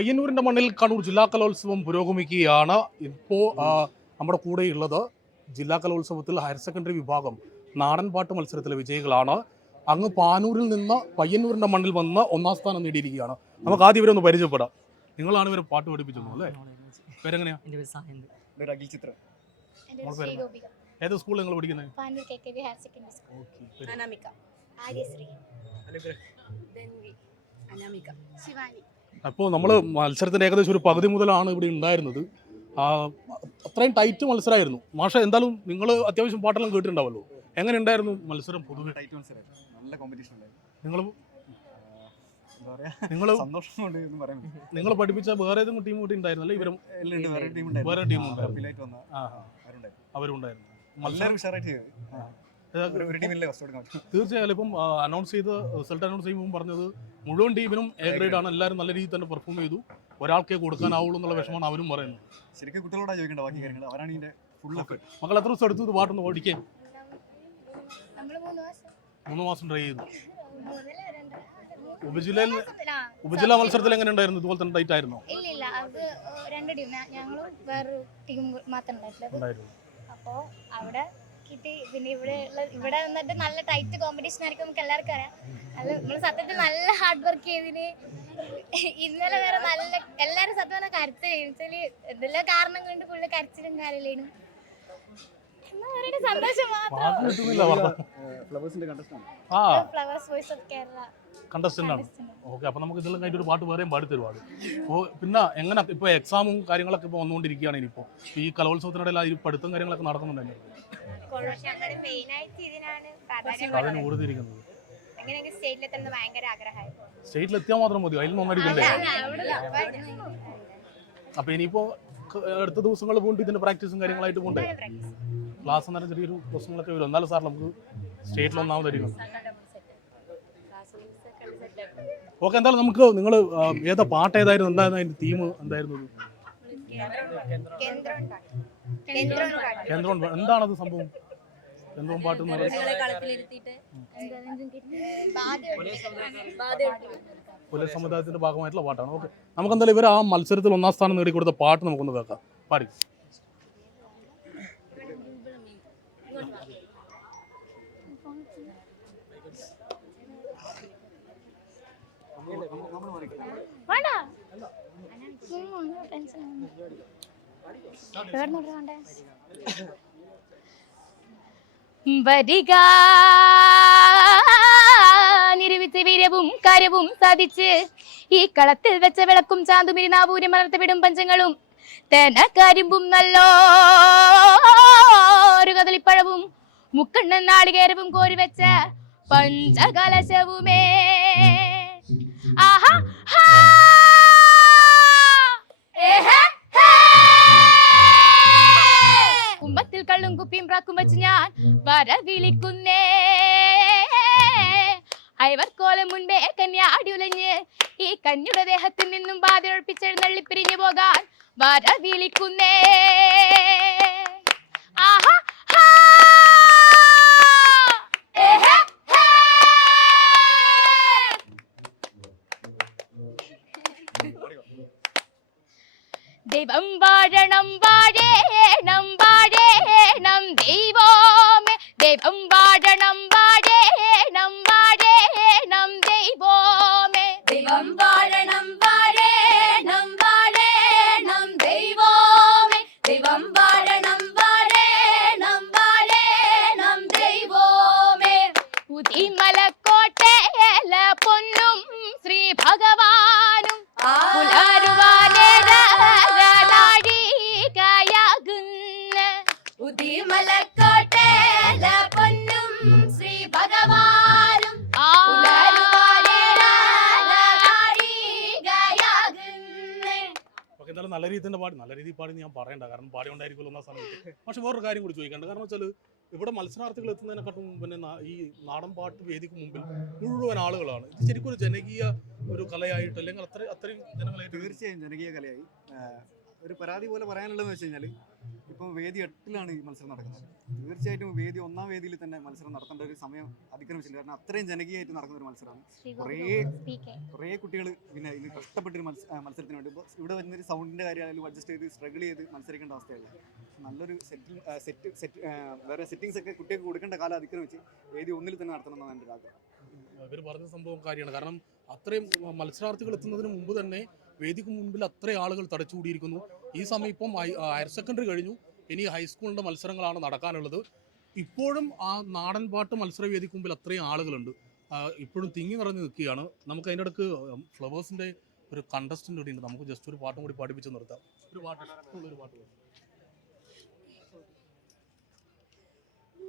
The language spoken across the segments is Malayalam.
പയ്യന്നൂരിന്റെ മണ്ണിൽ കണ്ണൂർ ജില്ലാ കലോത്സവം പുരോഗമിക്കുകയാണ്. ഇപ്പോൾ നമ്മുടെ കൂടെയുള്ളത് ജില്ലാ കലോത്സവത്തിൽ ഹയർ സെക്കൻഡറി വിഭാഗം നാടൻ പാട്ട് മത്സരത്തിലെ വിജയികളാണ്. അങ്ങ് പാനൂരിൽ നിന്ന് പയ്യന്നൂരിന്റെ മണ്ണിൽ വന്ന് ഒന്നാം സ്ഥാനം നേടിയിരിക്കുകയാണ്. നമുക്ക് ആദ്യം ഇവരൊന്ന് ഒന്ന് പരിചയപ്പെടാം. നിങ്ങളാണ് ഇവരെ പാട്ട് പഠിപ്പിച്ചത് അല്ലേ? പേരെങ്ങനെയാ? ഏത് സ്കൂളിൽ നിങ്ങൾ പഠിക്കുന്നത്? Panoor K K higher secondary school. Anamika. Aryasree. Dhanvi. Anamika. Shivani. അപ്പോൾ നമ്മൾ മത്സരത്തിന്റെ ഏകദേശം ഒരു പകുതി മുതലാണ് ഇവിടെ ഉണ്ടായിരുന്നത്. അത്രയും ടൈറ്റ് മത്സരമായിരുന്നു. മാഷ എന്തായാലും നിങ്ങൾ അത്യാവശ്യം പാട്ടെല്ലാം കേട്ടിട്ടുണ്ടാവല്ലോ. എങ്ങനെ ഉണ്ടായിരുന്നു മത്സരം? പൊതുവെ ടൈറ്റ് മത്സരമായിരുന്നു. നല്ല കോമ്പറ്റീഷൻ ഉണ്ടായിരുന്നു. നിങ്ങൾ നിങ്ങൾ സന്തോഷം കൊണ്ട് എന്ന് പറയാൻ നിങ്ങൾ പഠിപ്പിച്ച വേറെ ഏതെങ്കിലും ടീം കൂടി ഉണ്ടായിരുന്നല്ലേ? ഇവരും വേറെ ടീം ഉണ്ടായിരുന്നു. അവരുണ്ടായിരുന്നു. മത്സരം ഉഷാറായിട്ട് തീർച്ചയായും ഇപ്പം അനൗൺസ് ചെയ്ത് റിസൾട്ട് അനൗൺസ് ചെയ്യുമ്പോൾ പറഞ്ഞത് മുഴുവൻ ടീമിനും എ ഗ്രേഡ് ആണ്. എല്ലാവരും നല്ല രീതിയിൽ തന്നെ പെർഫോം ചെയ്തു. ഒരാൾക്കേ കൊടുക്കാനാവുള്ളൂ എന്നുള്ള വിഷമമാണ് അവരും പറയുന്നത്. ശരിക്കും കുട്ടികളോടാ ചോദിക്കേണ്ട ബാക്കി കാര്യങ്ങൾ അവരാണ് ഇതിന്റെ മക്കൾ എത്ര ദിവസം എടുത്തു ഇത് പാട്ടൊന്ന് ഓടിക്കാൻ നമ്മൾ മൂന്ന് മാസം. മൂന്ന് മാസം ട്രൈ ചെയ്തു. ഉപജില്ല ഉപജില്ല ഉപജില്ലയിൽ മാസത്തിലാ. ഉപജില്ലാ മത്സരത്തിൽ എങ്ങനെ ഉണ്ടായിരുന്നു? ഇതുപോലെ തന്നെ ടൈറ്റ് ആയിരുന്നു? ഇല്ല ഇല്ല അത് രണ്ട് ടീം ഞങ്ങളും വേറൊരു ടീം മാത്രമേ ഉണ്ടായിട്ടുള്ളൂ അപ്പോൾ അവിടെ കിട്ടി പിന്നെ ഇവിടെ ഉള്ള ഇവിടെ വന്നിട്ട് നല്ല ടൈറ്റ് കോമ്പറ്റീഷൻ ആയിരിക്കും നമുക്ക് എല്ലാവർക്കും അറിയാം. നല്ല നമ്മൾ സത്യത്തിൽ നല്ല ഹാർഡ് വർക്ക് ചെയ്തിന് ഇന്നലെ വരെ നല്ല എല്ലാവരും സത്യം പറഞ്ഞാൽ കരുത്ത് വെച്ചാൽ എന്തെല്ലാം കാരണം കൊണ്ട് ഫുള്ള് കരച്ചിലും കാര്യമില്ലേനും സന്തോഷം മാത്രം. പാട്ട് കിട്ടുന്നില്ല ഫ്ലവേഴ്സിന്റെ കണ്ടസ്റ്റാണ് ആ. Flowers voice of Kerala contestant ആണ്. ഓക്കെ അപ്പൊ നമുക്ക് ഇതെല്ലാം കഴിഞ്ഞിട്ട് ഒരു പാട്ട് വേറെയും പാടി തരുവാണ് അപ്പോൾ പിന്നെ എങ്ങനെ ഇപ്പൊ എക്സാമും കാര്യങ്ങളൊക്കെ ഇപ്പൊ വന്നുകൊണ്ടിരിക്കുകയാണ് ഇനിയിപ്പോ. ഈ കലോത്സവത്തിനിടയിൽ ഈ പഠിത്തം കാര്യങ്ങളൊക്കെ നടക്കുന്നുണ്ടല്ലോ ഞങ്ങൾ മെയിനായിട്ട് ഇതിനാണ് പ്രാധാന്യം അതിന് കൊടുത്തിരിക്കുന്നത് അങ്ങനെയെങ്കിൽ സ്റ്റേറ്റിലെത്തുന്നത് ഭയങ്കര ആഗ്രഹമായിരുന്നു. സ്റ്റേറ്റിൽ എത്തിയാൽ മാത്രം മതി അതിൽ നന്നായിരിക്കണ്ടേ അപ്പൊ ഇനിയിപ്പോ ക- അടുത്ത ദിവസങ്ങൾ പോയിട്ട് ഇതിന്റെ പ്രാക്ടീസും കാര്യങ്ങളായിട്ട് പോണ്ടേ? ക്ലാസ് അന്നേരം ചെറിയൊരു പ്രശ്നങ്ങളൊക്കെ വരും. എന്നാലും സാർ നമുക്ക് സ്റ്റേറ്റിൽ ഒന്നാമതായിരിക്കും ഓക്കെ എന്തായാലും നമുക്ക് നിങ്ങൾ ഏതാ പാട്ട് ഏതായിരുന്നു? എന്തായിരുന്നു അതിന്റെ തീം എന്തായിരുന്നു? ഇത്? കേന്ദ്രം എന്താണത് സംഭവം? കേന്ദ്രം പാട്ട് എന്ന് സമുദായത്തിന്റെ ഭാഗമായിട്ടുള്ള പാട്ടാണ്. ഓക്കെ. നമുക്ക് എന്തായാലും ഇവർ ആ മത്സരത്തിൽ ഒന്നാം സ്ഥാനം നേടിക്കൊടുത്ത പാട്ട് നമുക്കൊന്ന് കേൾക്കാം. പാടി. വേണ്ടേ. വരിക. നിരൂപിച്ച് വീരവും കാര്യവും സാധിച്ച് ഈ കളത്തിൽ വെച്ച വിളക്കും ചാന്തുമിരി നാവൂരി മലർത്തവിടും പഞ്ചങ്ങളും. തേന കരിമ്പും നല്ലോ ഒരു കദളിപ്പഴവും മുക്കണ്ണൻ നാളികേരവും കോരി വെച്ച പഞ്ചകലശവുമേ. ആഹാ പ്രാക്കും വെച്ച് ഞാൻ വരവിളിക്കുന്നേ. അയവർക്കോലം മുൻപേ കന്യ ഉലഞ്ഞ് ഈ കന്യുടെ ദേഹത്തിൽ നിന്നും ബാധയൊഴിപ്പിച്ചെഴുന്നള്ളി പിരിഞ്ഞു പോകാൻ വര വരവിളിക്കുന്നേ. ആഹാ ഹാ. ഏഹേ, ഹേ. ദൈവം വാഴണം വാഴേണം വാഴേണം ദൈവമേ ദൈവം വാഴണം വാഴേണം വാഴേണം ദൈവമേ ദൈവം വാഴണം വാഴേണം വാഴേണം ദൈവമേ ദൈവം വാഴണം വാഴേണം വാഴേണം ദൈവമേ പുതിമലക്കോട്ടേല പൊന്നും ശ്രീ ഭഗവാനും പുലരുവാനാഴികയാകുന്ന നല്ല രീതിയിൽ തന്നെ പാടി നല്ല രീതിയിൽ പാടി ഞാൻ പറയണ്ട. കാരണം പാടി ഉണ്ടായിരിക്കുമല്ലോ ഒന്നാം സമയത്ത് പക്ഷെ വേറൊരു കാര്യം കൂടി ചോദിക്കേണ്ട. കാരണം വെച്ചാൽ ഇവിടെ മത്സരാർത്ഥികൾ എത്തുന്നതിനെക്കാട്ടും പിന്നെ ഈ നാടൻ പാട്ട് വേദിക്ക് മുമ്പിൽ മുഴുവൻ ആളുകളാണ്. ഇത് ശരിക്കും ഒരു ജനകീയ ഒരു കലയായിട്ട് അല്ലെങ്കിൽ അത്ര അത്രയും ജനങ്ങളായിട്ട് തീർച്ചയായും ജനകീയ കലയായി. ഒരു പരാതി പോലെ പറയാനുള്ളതെന്ന് വെച്ച് കഴിഞ്ഞാൽ ഇപ്പോൾ വേദി എട്ടിലാണ് ഈ മത്സരം നടക്കുന്നത്. തീർച്ചയായിട്ടും വേദി ഒന്നാം വേദിയിൽ തന്നെ മത്സരം നടത്തേണ്ട ഒരു സമയം അതിക്രമിച്ചില്ല. കാരണം അത്രയും ജനകീയമായിട്ട് നടക്കുന്ന ഒരു മത്സരമാണ്. കുറേ കുറേ കുട്ടികൾ പിന്നെ ഇത് കഷ്ടപ്പെട്ടൊരു മത്സ മത്സരത്തിന് വേണ്ടി ഇപ്പോൾ ഇവിടെ വരുന്നൊരു സൗണ്ടിന്റെ കാര്യമായാലും അഡ്ജസ്റ്റ് ചെയ്ത് സ്ട്രഗിൾ ചെയ്ത് മത്സരിക്കേണ്ട അവസ്ഥയല്ല. നല്ലൊരു സെറ്റ് സെറ്റ് സെറ്റ് വേറെ സെറ്റിങ്സ് ഒക്കെ കുട്ടികൾക്ക് കൊടുക്കേണ്ട കാലം അതിക്രമിച്ച് വേദി ഒന്നിൽ തന്നെ നടത്തണം എന്നാണ് എന്റെ ഒരു ആഗ്രഹം. ഇവർ പറഞ്ഞ സംഭവം കാര്യമാണ്. കാരണം അത്രയും മത്സരാർത്ഥികൾ എത്തുന്നതിന് മുമ്പ് തന്നെ വേദിക്ക് മുൻപിൽ അത്രയും ആളുകൾ തടച്ചുകൂടിയിരിക്കുന്നു. ഈ സമയം ഇപ്പം ഹയർ സെക്കൻഡറി കഴിഞ്ഞു. ഇനി ഹൈസ്കൂളിന്റെ മത്സരങ്ങളാണ് നടക്കാനുള്ളത്. ഇപ്പോഴും ആ നാടൻ പാട്ട് മത്സരവേദിക്ക് മുമ്പിൽ അത്രയും ആളുകളുണ്ട്. ഇപ്പോഴും തിങ്ങി നിറഞ്ഞു നിൽക്കുകയാണ്. നമുക്ക് അതിന്റെ ഇടയ്ക്ക് ഫ്ലവേഴ്സിന്റെ ഒരു കണ്ടസ്റ്റന്റ് കൂടി ഉണ്ട് നമുക്ക് ജസ്റ്റ് ഒരു പാട്ടും കൂടി പാടിപ്പിച്ച് നിർത്താം. ഒരു പാട്ട് ഒരു പാട്ട്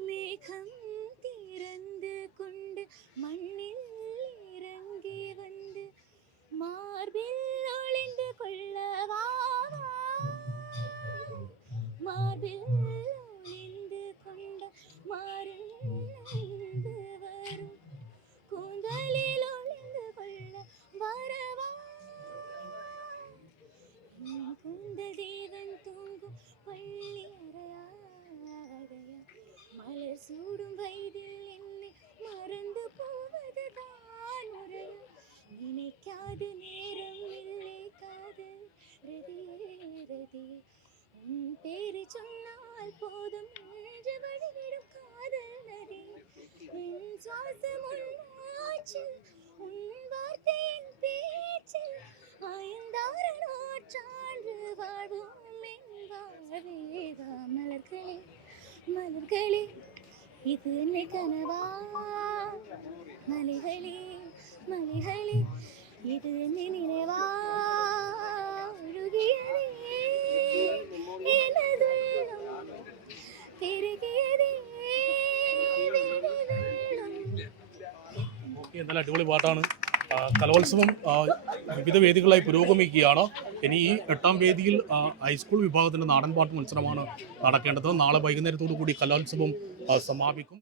മേഘം ഇത് എന്നെ കനവാ. മലകളി മലകളി ഇത് എന്നെ നിലവാ. ഒഴുകിയ നീനത് പെരുകിയതേ നല്ല അടിപൊളി പാട്ടാണ്. കലോത്സവം വിവിധ വേദികളായി പുരോഗമിക്കുകയാണ്. ഇനി ഈ എട്ടാം വേദിയിൽ ഹൈസ്കൂൾ വിഭാഗത്തിന്റെ നാടൻപാട്ട് മത്സരമാണ് നടക്കേണ്ടത്. നാളെ വൈകുന്നേരത്തോടു കൂടി കലോത്സവം സമാപിക്കും.